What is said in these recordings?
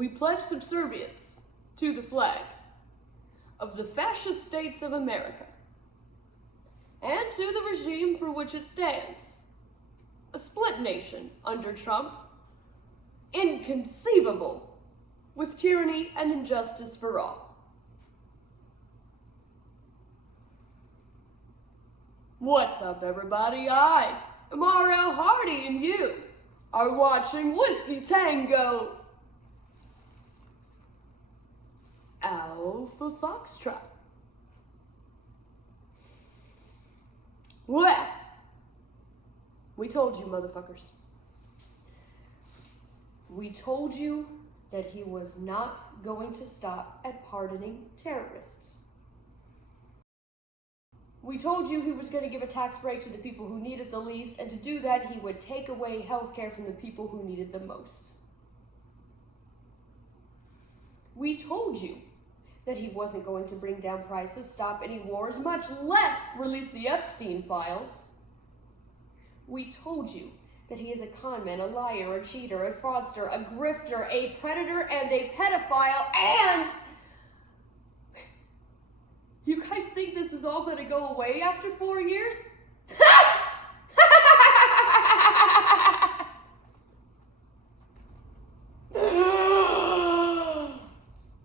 we pledge subservience to the flag of the fascist states of America and to the regime for which it stands, a split nation under Trump, inconceivable, with tyranny and injustice for all. What's up, everybody? I am R.L. Hardy, and you are watching Whiskey Tango Alpha Foxtrot. Well, we told you, motherfuckers. We told you that he was not going to stop at pardoning terrorists. We told you he was going to give a tax break to the people who needed the least, and to do that, he would take away health care from the people who needed the most. We told you that he wasn't going to bring down prices, stop any wars, much less release the Epstein files. We told you that he is a conman, a liar, a cheater, a fraudster, a grifter, a predator, and a pedophile, and you guys think this is all going to go away after 4 years?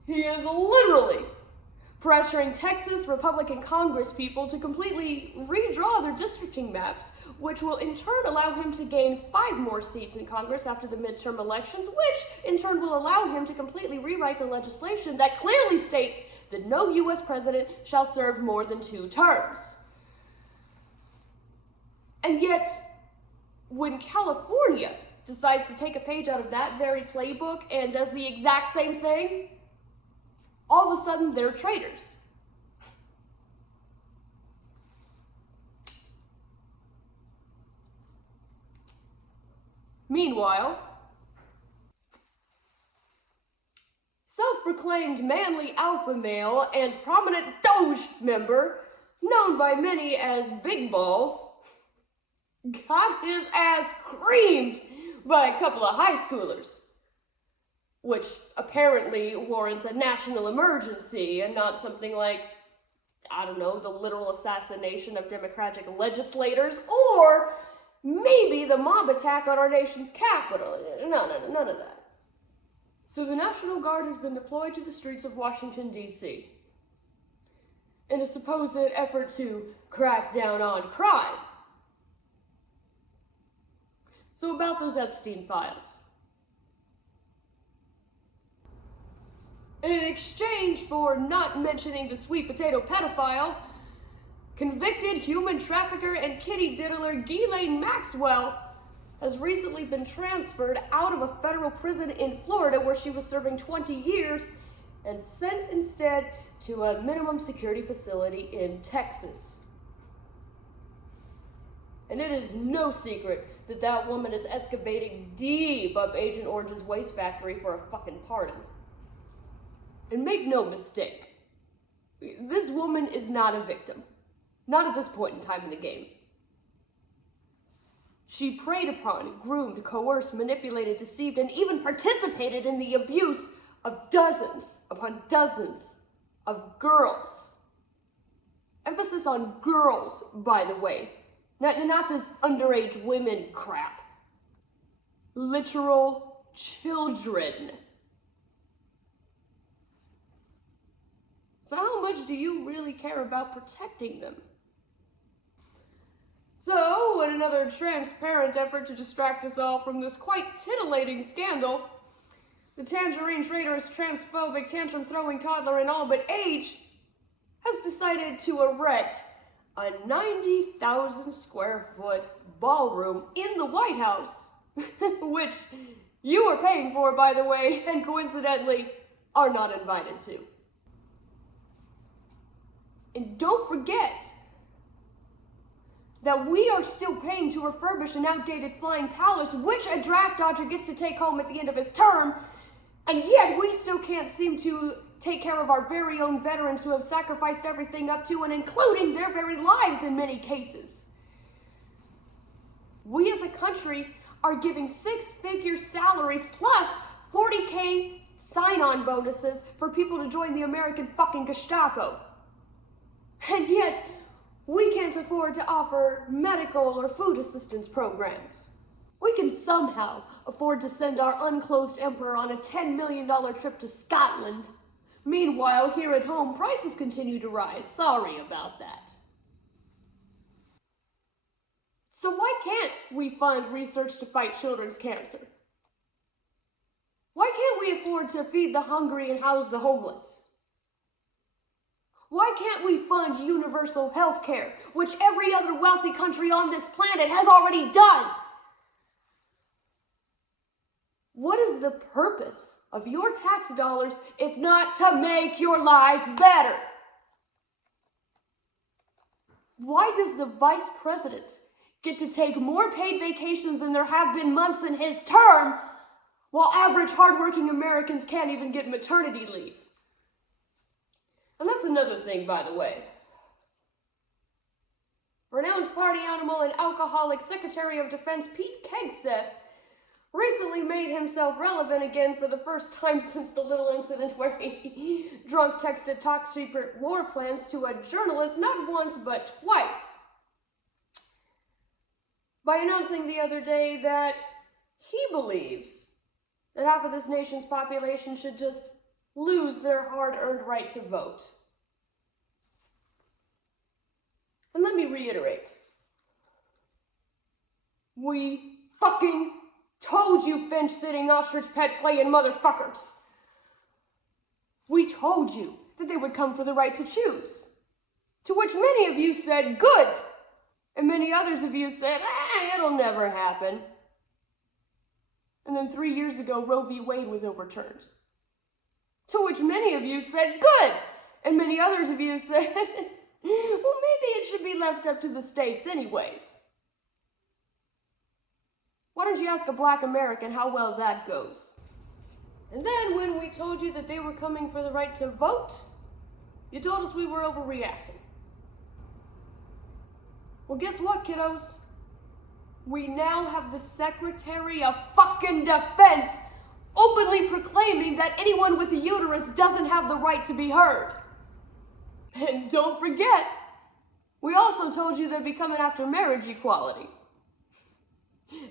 He is literally pressuring Texas Republican Congress people to completely redraw their districting maps, which will in turn allow him to gain 5 more seats in Congress after the midterm elections, which in turn will allow him to completely rewrite the legislation that clearly states that no U.S. president shall serve more than 2 terms. And yet, when California decides to take a page out of that very playbook and does the exact same thing, all of a sudden they're traitors. Meanwhile, self-proclaimed manly alpha male and prominent Doge member, known by many as Big Balls, got his ass creamed by a couple of high schoolers, which apparently warrants a national emergency and not something like, I don't know, the literal assassination of Democratic legislators, or maybe the mob attack on our nation's capital. None of that. So the National Guard has been deployed to the streets of Washington, D.C. in a supposed effort to crack down on crime. So about those Epstein files. In exchange for not mentioning the sweet potato pedophile, convicted human trafficker and kitty diddler Ghislaine Maxwell has recently been transferred out of a federal prison in Florida where she was serving 20 years and sent instead to a minimum security facility in Texas. And it is no secret that that woman is excavating deep up Agent Orange's waste factory for a fucking pardon. And make no mistake, this woman is not a victim. Not at this point in time in the game. She preyed upon, groomed, coerced, manipulated, deceived, and even participated in the abuse of dozens upon dozens of girls. Emphasis on girls, by the way. Not this underage women crap. Literal children. So how much do you really care about protecting them? So, in another transparent effort to distract us all from this quite titillating scandal, the tangerine traitorous, transphobic, tantrum-throwing toddler in all but age has decided to erect a 90,000 square foot ballroom in the White House, which you are paying for, by the way, and coincidentally are not invited to. And don't forget that we are still paying to refurbish an outdated flying palace, which a draft dodger gets to take home at the end of his term, and yet we still can't seem to take care of our very own veterans who have sacrificed everything up to and including their very lives in many cases. We as a country are giving 6-figure salaries plus $40K sign-on bonuses for people to join the American fucking Gestapo. And yet, we can't afford to offer medical or food assistance programs. We can somehow afford to send our unclothed emperor on a $10 million trip to Scotland. Meanwhile, here at home, prices continue to rise. Sorry about that. So why can't we fund research to fight children's cancer? Why can't we afford to feed the hungry and house the homeless? Why can't we fund universal health care, which every other wealthy country on this planet has already done? What is the purpose of your tax dollars if not to make your life better? Why does the vice president get to take more paid vacations than there have been months in his term, while average hardworking Americans can't even get maternity leave? And that's another thing, by the way. Renowned party animal and alcoholic Secretary of Defense Pete Hegseth recently made himself relevant again for the first time since the little incident where he drunk texted top secret war plans to a journalist not once but twice, by announcing the other day that he believes that half of this nation's population should just lose their hard-earned right to vote. And let me reiterate. We fucking told you finch-sitting, ostrich-pet playing motherfuckers. We told you that they would come for the right to choose. To which many of you said, good. And many others of you said, it'll never happen. And then 3 years ago, Roe v. Wade was overturned. To which many of you said, good. And many others of you said, well, maybe it should be left up to the states anyways. Why don't you ask a black American how well that goes? And then when we told you that they were coming for the right to vote, you told us we were overreacting. Well, guess what, kiddos? We now have the Secretary of fucking Defense openly proclaiming that anyone with a uterus doesn't have the right to be heard. And don't forget, we also told you they'd be coming after marriage equality.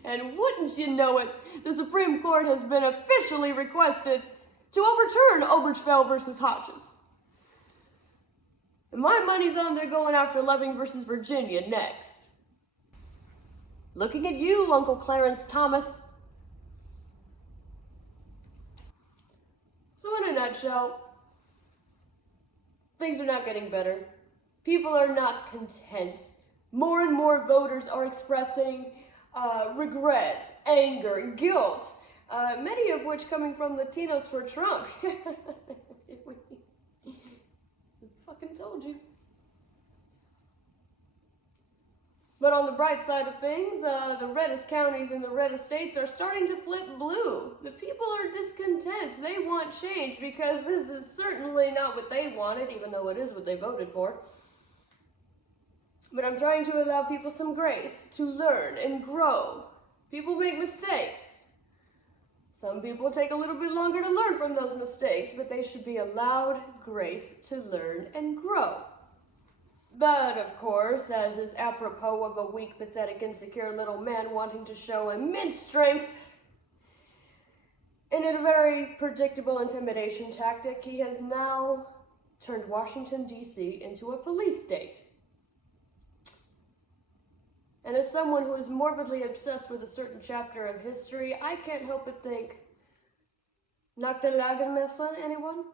And wouldn't you know it, the Supreme Court has been officially requested to overturn Obergefell versus Hodges. And my money's on they're going after Loving versus Virginia next. Looking at you, Uncle Clarence Thomas. So in a nutshell, things are not getting better. People are not content. More and more voters are expressing regret, anger, guilt, many of which coming from Latinos for Trump. Fucking told you. But on the bright side of things, the reddest counties and the reddest states are starting to flip blue. The people are discontent. They want change because this is certainly not what they wanted, even though it is what they voted for. But I'm trying to allow people some grace to learn and grow. People make mistakes. Some people take a little bit longer to learn from those mistakes, but they should be allowed grace to learn and grow. But, of course, as is apropos of a weak, pathetic, insecure little man wanting to show immense strength, and in a very predictable intimidation tactic, he has now turned Washington, D.C. into a police state. And as someone who is morbidly obsessed with a certain chapter of history, I can't help but think, Nachtelagernmesser, anyone?